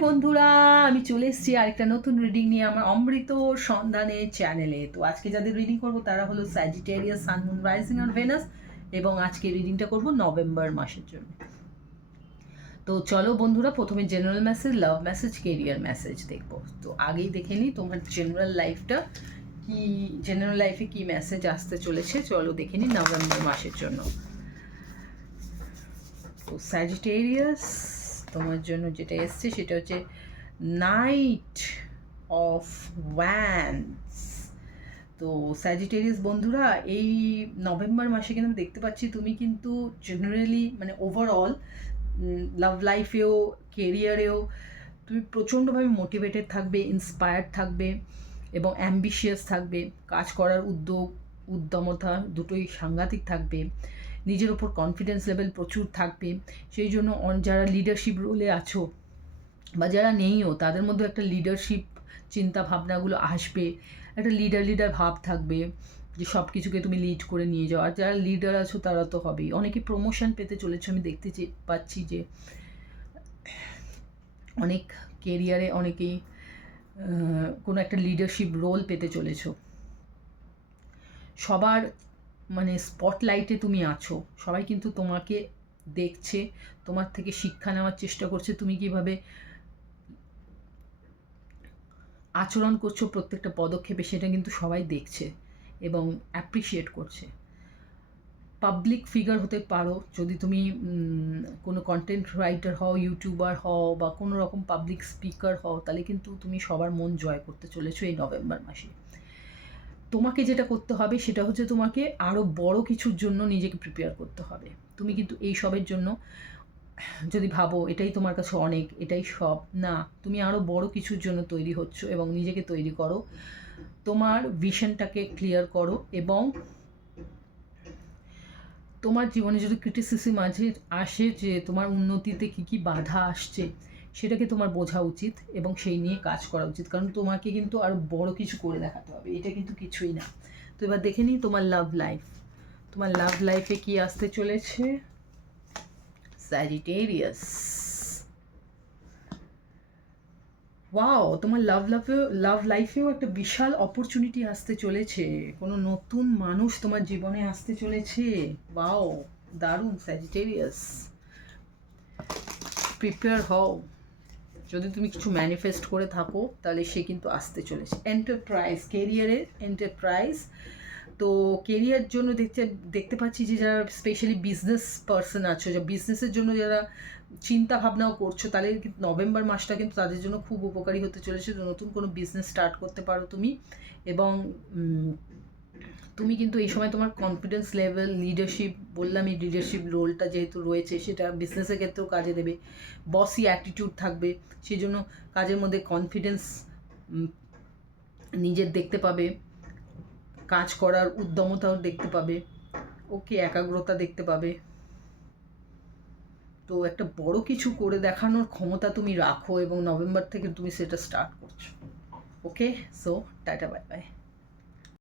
বন্ধুরা, আমি চলে এসেছি আরেকটা নতুন রিডিং নিয়ে আমার অমৃত সন্ধানে চ্যানেলে। তো আজকে যাদের রিডিং করব তারা হলো স্যাজিটেরিয়াস, সান, মুন, রাইজিং আর ভেনাস, এবং আজকে রিডিংটা করব নভেম্বর মাসের জন্য। তো চলো বন্ধুরা, প্রথমে জেনারেল মেসেজ, লাভ মেসেজ, কেরিয়ার মেসেজ দেখবো। তো আগেই দেখে নিই তোমার জেনারেল লাইফটা কি, জেনারেল লাইফে কি মেসেজ আসতে চলেছে। চলো দেখে নিই নভেম্বর মাসের জন্য। তো স্যাজিটেরিয়াস, তোমার জন্য যেটা এসছে সেটা হচ্ছে নাইট অফ ওয়ান্ডস। তো স্যাজিটেরিয়াস বন্ধুরা, এই নভেম্বর মাসে কিন্তু আমি দেখতে পাচ্ছি তুমি কিন্তু জেনারেলি মানে ওভারঅল লাভ লাইফেও কেরিয়ারেও তুমি প্রচণ্ডভাবে মোটিভেটেড থাকবে, ইন্সপায়ার্ড থাকবে এবং অ্যাম্বিশিয়াস থাকবে। কাজ করার উদ্যমতা দুটোই সাংঘাতিক থাকবে। নিজের ওপর কনফিডেন্স লেভেল প্রচুর থাকবে। সেই জন্য যারা লিডারশিপ রোলে আছো বা যারা নেইও, তাদের মধ্যে একটা লিডারশিপ চিন্তা ভাবনাগুলো আসবে। একটা লিডার ভাব থাকবে যে সব কিছুকে তুমি লিড করে নিয়ে যাও। আর যারা লিডার আছো তারা তো হবেই। অনেকে প্রমোশন পেতে চলেছে, আমি দেখতে পাচ্ছি যে অনেক কেরিয়ারে অনেকেই কোনো একটা লিডারশিপ রোল পেতে চলেছো। সবার মানে স্পটলাইটে তুমি আছো, সবাই কিন্তু তোমাকে দেখছে, তোমার থেকে শিক্ষা নেওয়ার চেষ্টা করছে। তুমি কিভাবে আচরণ করছো প্রত্যেকটা পদক্ষেপে, সেটা কিন্তু সবাই দেখছে এবং অ্যাপ্রিসিয়েট করছে। পাবলিক ফিগার হতে পারো যদি তুমি কোনো কন্টেন্ট রাইটার হও, ইউটিউবার হও বা কোনো রকম পাবলিক স্পিকার হও, তাহলে কিন্তু তুমি সবার মন জয় করতে চলেছো এই নভেম্বর মাসে। তোমাকে যেটা করতে হবে সেটা হচ্ছে তোমাকে আরও বড় কিছুর জন্য নিজেকে প্রিপেয়ার করতে হবে। তুমি কিন্তু এই সবের জন্য যদি ভাবো এটাই তোমার কাছে অনেক, এটাই সব, না, তুমি আরও বড় কিছুর জন্য তৈরি হচ্ছ এবং নিজেকে তৈরি করো। তোমার ভিশনটাকে ক্লিয়ার করো এবং তোমার জীবনে যদি ক্রিটিসিজম মাঝে আসে যে তোমার উন্নতিতে কী কী বাধা আসছে, সেটাকে তোমার বোঝা উচিত এবং সেই নিয়ে কাজ করা উচিত। কারণ তোমাকে কিন্তু আরও বড় কিছু করে দেখাতে হবে, এটা কিন্তু কিছুই না। তো এবার দেখে নিই তোমার লাভ লাইফ। তোমার লাভ লাইফে কি আসতে চলেছে স্যাজিটেরিয়াস। ওয়াও, তোমার লাভ লাইফেও একটা বিশাল অপরচুনিটি আসতে চলেছে। কোনো নতুন মানুষ তোমার জীবনে আসতে চলেছে। ওয়াও, দারুণ স্যাজিটেরিয়াস। প্রিপেয়ার হও, যদি তুমি কিছু ম্যানিফেস্ট করে থাকো তাহলে সে কিন্তু আসতে চলেছে। এন্টারপ্রাইজ, কেরিয়ারের এন্টারপ্রাইজ। তো কেরিয়ার জন্য দেখতে পাচ্ছি যে যারা স্পেশালি বিজনেস পার্সন আছো, যে বিজনেসের জন্য যারা চিন্তা ভাবনাও করছো, তাহলে নভেম্বর মাসটা কিন্তু তাদের জন্য খুব উপকারী হতে চলেছে। নতুন কোনো বিজনেস স্টার্ট করতে পারো তুমি এবং তুমি কিন্তু এই সময় তোমার কনফিডেন্স লেভেল, লিডারশিপ, বললাম এই লিডারশিপ রোলটা যেহেতু রয়েছে সেটা বিজনেসের ক্ষেত্রেও কাজে দেবে। বসি অ্যাটিটিউড থাকবে, সেই জন্য কাজের মধ্যে কনফিডেন্স নিজের দেখতে পাবে, কাজ করার উদ্যমতাও দেখতে পাবে, ওকে একাগ্রতা দেখতে পাবে। তো একটা বড় কিছু করে দেখানোর ক্ষমতা তুমি রাখো এবং নভেম্বর থেকে তুমি সেটা স্টার্ট করছো। ওকে, সো টাটা, বাই বাই।